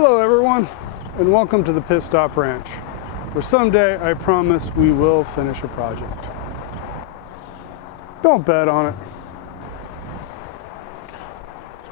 Hello everyone, and welcome to the Pit Stop Ranch, where someday I promise we will finish a project. Don't bet on it.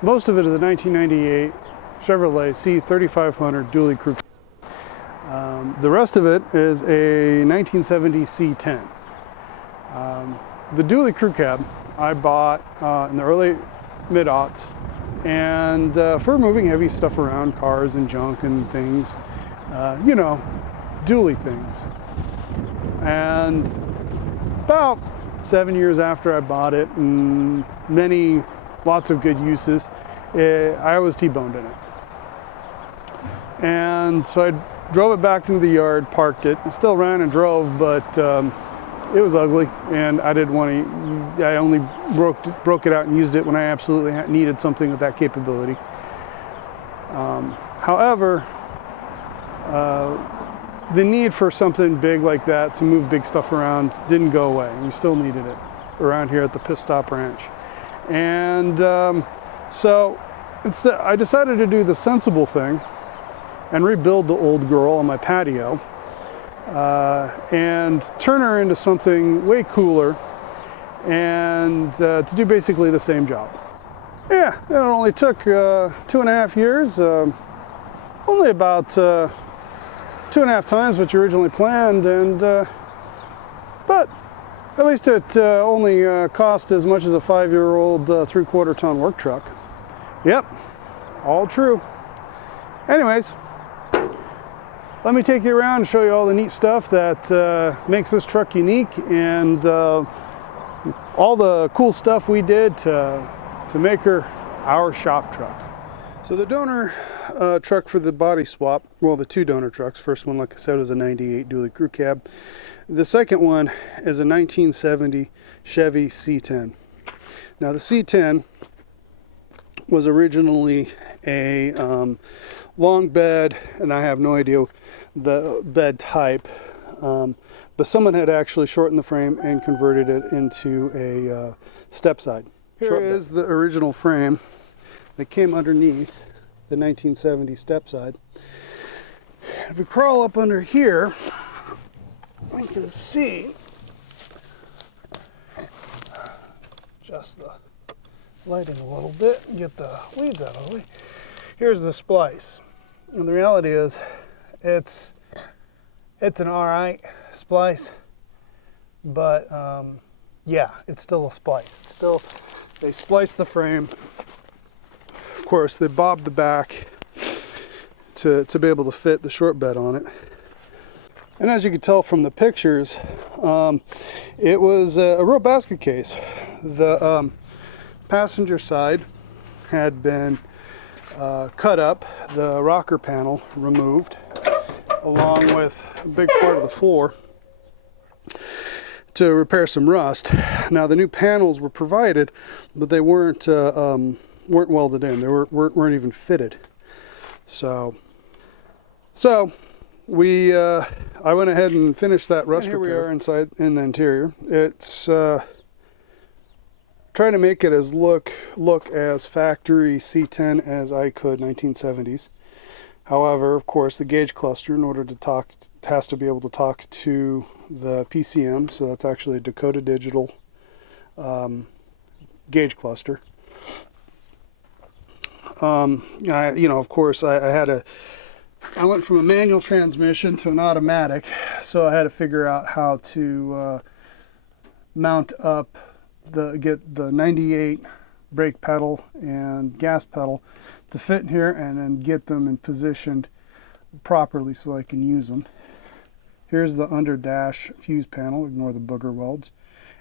Most of it is a 1998 Chevrolet C3500 dually crew. The rest of it is a 1970 C10. The dually crew cab I bought in the early mid-aughts, and for moving heavy stuff around, cars and junk and things, you know, dually things. And about 7 years after I bought it, and lots of good uses, I was T-boned in it. And so I drove it back into the yard, parked it, still ran and drove, but it was ugly, and I didn't want to. I only broke it out and used it when I absolutely needed something with that capability. However, the need for something big like that to move big stuff around didn't go away. We still needed it around here at the Pit Stop Ranch, and so I decided to do the sensible thing and rebuild the old girl on my patio. And turn her into something way cooler, and to do basically the same job. Yeah, it only took 2.5 years, only about 2.5 times what you originally planned, and but at least it only cost as much as a 5-year-old 3/4 ton work truck. Yep, all true. Anyways, let me take you around and show you all the neat stuff that makes this truck unique, and all the cool stuff we did to make her our shop truck. So the donor truck for the body swap, well, the two donor trucks, first one, like I said, was a 98 dually crew cab. The second one is a 1970 Chevy C10. Now the C10 was originally a long bed, and I have no idea the bed type, but someone had actually shortened the frame and converted it into a step side. Here is the original frame that came underneath the 1970 step side. If we crawl up under here, we can see, adjust the lighting a little bit and get the weeds out of the way. Here's the splice, and the reality is it's an alright splice, but yeah, it's still a splice. It's still, they spliced the frame. Of course, they bobbed the back to be able to fit the short bed on it. And as you can tell from the pictures, it was a real basket case. The passenger side had been cut up, the rocker panel removed, along with a big part of the floor to repair some rust. Now the new panels were provided, but they weren't welded in. They weren't even fitted. So we I went ahead and finished that rust repair. Here we are inside in the interior. It's trying to make it as look as factory C10 as I could, 1970s. However, of course, the gauge cluster, in order to talk, has to be able to talk to the PCM, so that's actually a Dakota Digital gauge cluster. Of course, I went from a manual transmission to an automatic, so I had to figure out how to mount up get the 98 brake pedal and gas pedal to fit in here, and then get them in positioned properly so I can use them. Here's the under dash fuse panel, ignore the booger welds,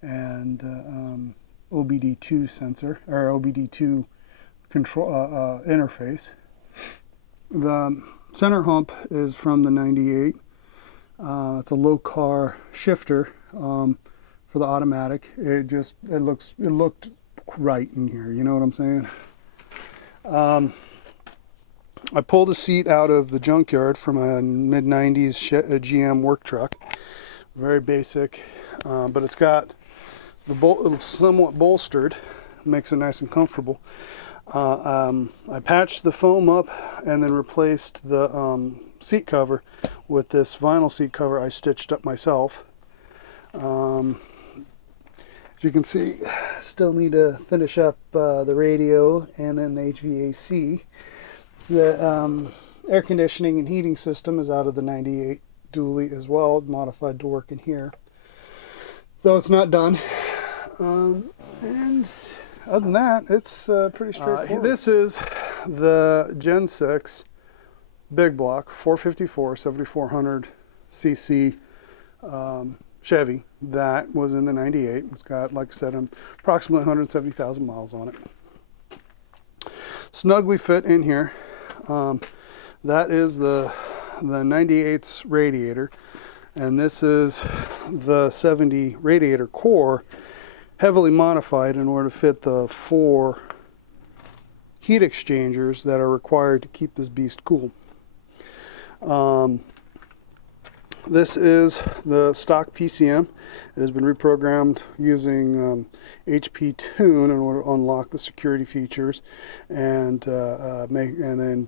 and OBD2 sensor, or OBD2 control interface. The center hump is from the 98. It's a low car shifter for the automatic. It looked right in here, you know what I'm saying? I pulled a seat out of the junkyard from a mid-90s GM work truck. Very basic, but it's got the somewhat bolstered makes it nice and comfortable. I patched the foam up and then replaced the seat cover with this vinyl seat cover I stitched up myself. As you can see, still need to finish up the radio and then the HVAC. The air conditioning and heating system is out of the 98 dually as well, modified to work in here, though it's not done. And other than that, it's pretty straightforward. This is the Gen 6 big block 454 7400 cc Chevy that was in the 98. It's got, like I said, approximately 170,000 miles on it. Snugly fit in here. That is the 98's radiator, and this is the 70 radiator core, heavily modified in order to fit the 4 heat exchangers that are required to keep this beast cool. This is the stock PCM. It has been reprogrammed using HP Tune in order to unlock the security features and then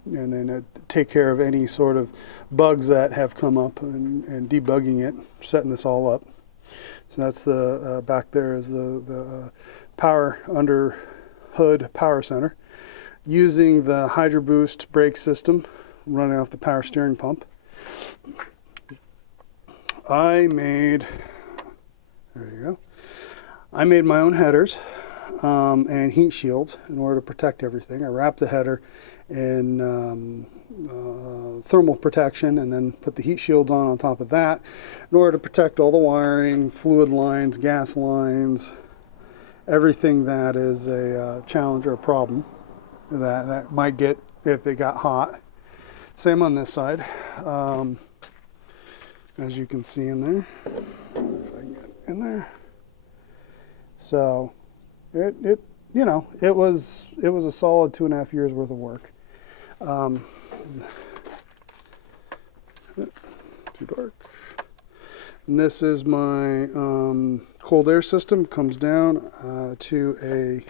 take care of any sort of bugs that have come up and debugging it, setting this all up. So that's the back there is the power under hood power center, using the Hydro Boost brake system running off the power steering pump. I made my own headers and heat shields in order to protect everything. I wrapped the header in thermal protection and then put the heat shields on top of that in order to protect all the wiring, fluid lines, gas lines, everything that is a challenge or a problem that might get if they got hot. Same on this side. As you can see in there, if I can get in there. So it was a solid 2.5 years worth of work. Too dark. And this is my cold air system. Comes down to a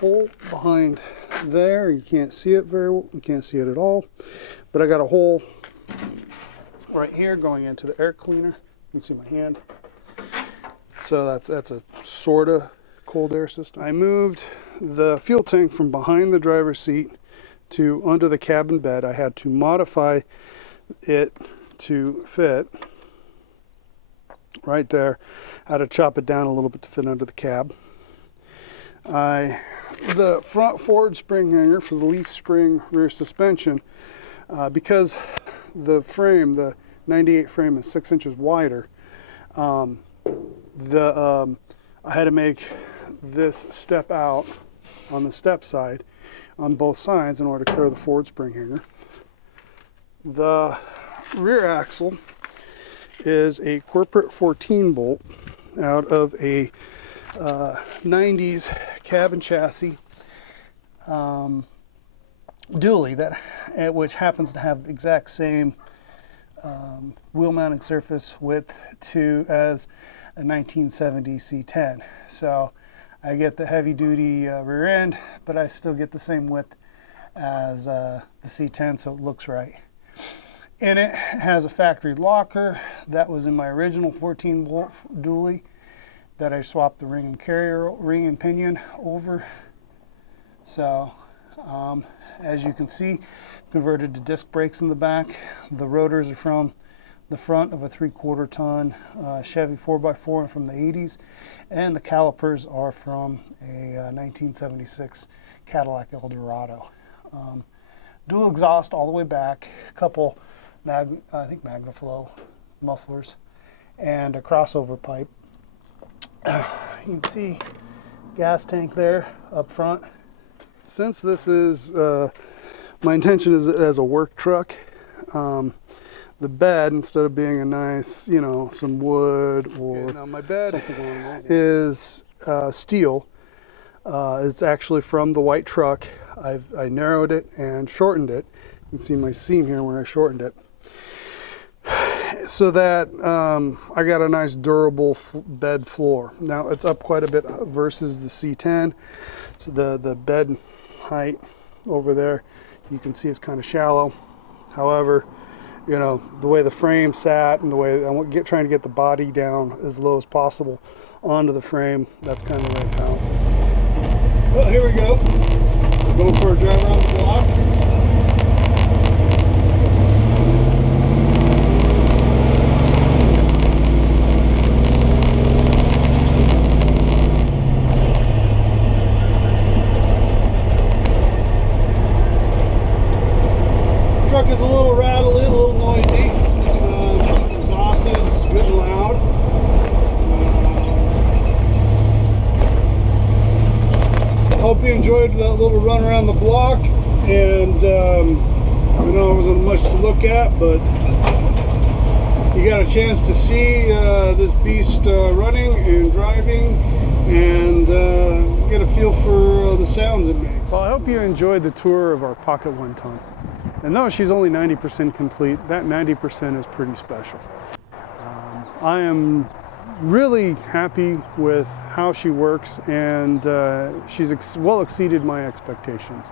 hole behind there. You can't see it very well. You can't see it at all. But I got a hole right here going into the air cleaner. You can see my hand. So that's a sort of cold air system. I moved the fuel tank from behind the driver's seat to under the cabin bed. I had to modify it to fit right there. I had to chop it down a little bit to fit under the cab. The front forward spring hanger for the leaf spring rear suspension, because the frame, the 98 frame, is 6 inches wider. I had to make this step out on the step side on both sides in order to clear the forward spring hanger. The rear axle is a corporate 14 bolt out of a 90s cabin chassis dually which happens to have the exact same wheel mounting surface width as a 1970 C10. So I get the heavy duty rear end, but I still get the same width as the C10, so it looks right. And it has a factory locker that was in my original 14 bolt dually that I swapped the ring and pinion over. So as you can see, converted to disc brakes in the back. The rotors are from the front of a 3/4 ton Chevy 4x4 from the 80s, and the calipers are from a 1976 Cadillac Eldorado. Dual exhaust all the way back, a couple I think MagnaFlow mufflers, and a crossover pipe. You can see gas tank there up front. Since this is my intention is as a work truck, the bed, instead of being a nice, some wood or my bed is steel. It's actually from the white truck. I narrowed it and shortened it. You can see my seam here where I shortened it. so that I got a nice durable bed floor. Now it's up quite a bit versus the C10. So the bed height over there, you can see it's kind of shallow. However, you know, the way the frame sat and the way I'm trying to get the body down as low as possible onto the frame, that's kind of the way it bounces. Well, here we go. Going for a drive around the block. Truck is a little rattly, a little noisy. Exhaust is good and loud. Hope you enjoyed that little run around the block. And I know it wasn't much to look at, but you got a chance to see this beast running and driving, and get a feel for the sounds it makes. Well, I hope you enjoyed the tour of our Pocket 1 Ton. And though she's only 90% complete, that 90% is pretty special. I am really happy with how she works, and she's well exceeded my expectations,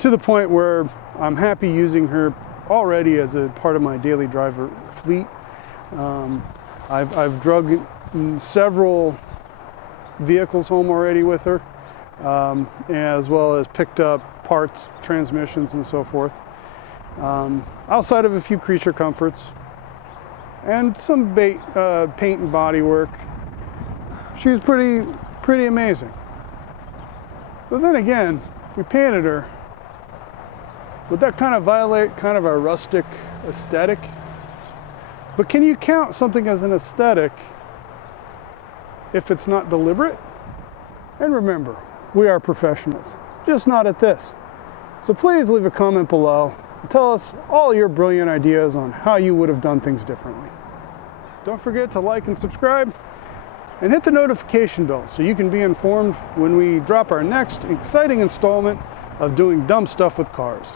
to the point where I'm happy using her already as a part of my daily driver fleet. I've drug several vehicles home already with her, as well as picked up parts, transmissions, and so forth. Outside of a few creature comforts and some paint and body work, she's pretty amazing. But then again, if we painted her, would that kind of violate kind of our rustic aesthetic? But can you count something as an aesthetic if it's not deliberate? And remember, we are professionals, just not at this. So please leave a comment below. Tell us all your brilliant ideas on how you would have done things differently. Don't forget to like and subscribe, and hit the notification bell so you can be informed when we drop our next exciting installment of doing dumb stuff with cars.